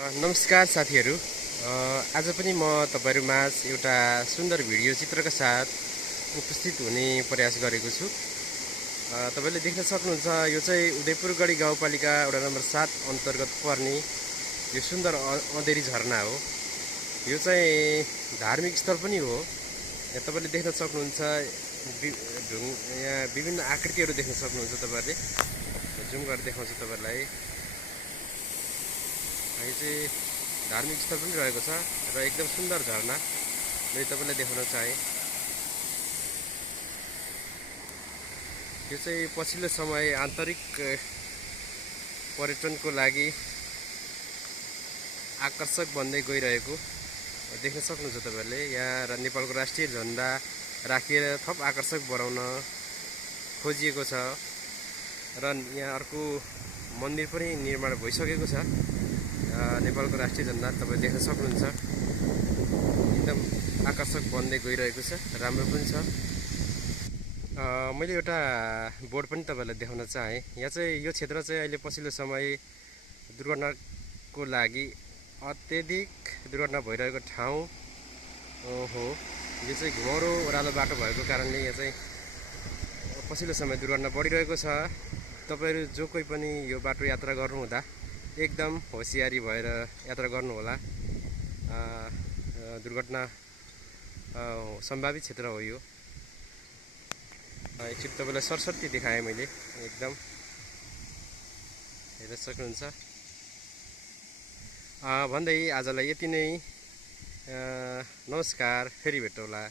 नमस्कार साथीहरू। आज पनि म तपाईहरु माझ एउटा सुन्दर भिडियो चित्रका साथ उपस्थित हुने प्रयास गरेको छु। तपाईले देख्न सक्नुहुन्छ यो चाहिँ उदयपुरगढी गाउँपालिका वडा नम्बर 7 अन्तर्गत पर्ने यो सुन्दर अँधेरी झरना हो। यो चाहिँ धार्मिक स्थल पनि हो। यहाँ तपाईले देख्न सक्नुहुन्छ यहाँ विभिन्न आकृतिहरू देख्न सक्नुहुन्छ। तपाईहरुले जुम गरेर देखाउँछु तपाईहरुलाई। यो चाहिँ धार्मिक स्थल पनि रहेको छ र एकदम सुन्दर झरना मैले तपाईलाई देखाउन चाहे। यो चाहिँ पछिल्लो समय आन्तरिक पर्यटनको लागि आकर्षक बन्दै गइरहेको देख्न सक्नुहुन्छ तपाईहरुले। यहाँ नेपालको राष्ट्रिय झण्डा राखिएर थप आकर्षक बनाउन खोजिएको छ र यहाँ अर्को मन्दिर पनि निर्माण भइसकेको छ। नेपालको राष्ट्रिय झण्डा तपाईले देख्न सक्नुहुन्छ। एकदम आकर्षक बन्दै गइरहेको छ, राम्रो पनि छ। मैले एउटा बोर्ड पनि तपाईलाई देखाउन चाहे। यहाँ चाहिँ यो क्षेत्र चाहिँ अहिले पछिल्लो समय दुर्घटनाको लागि अत्यधिक दुर्घटना भइरहेको ठाउँ हो। यो चाहिँ घुमाउरो ओह्रालो बाटो भएको कारणले यहाँ चाहिँ पछिल्लो समय दुर्घटना बढिरहेको छ। तपाईहरु जो कोही पनि यो बाटो यात्रा गर्नुहुँदा एकदम होशियारी भएर यात्रा गर्नुहोला। दुर्घटना सम्भावित क्षेत्र हो यो। एकचोटि तपाईलाई सरसर्ती देखाएँ मैले। एकदम हेर्न सक्नुहुन्छ। भन्दै आजलाई यति नै। नमस्कार, फेरि भेटौँला।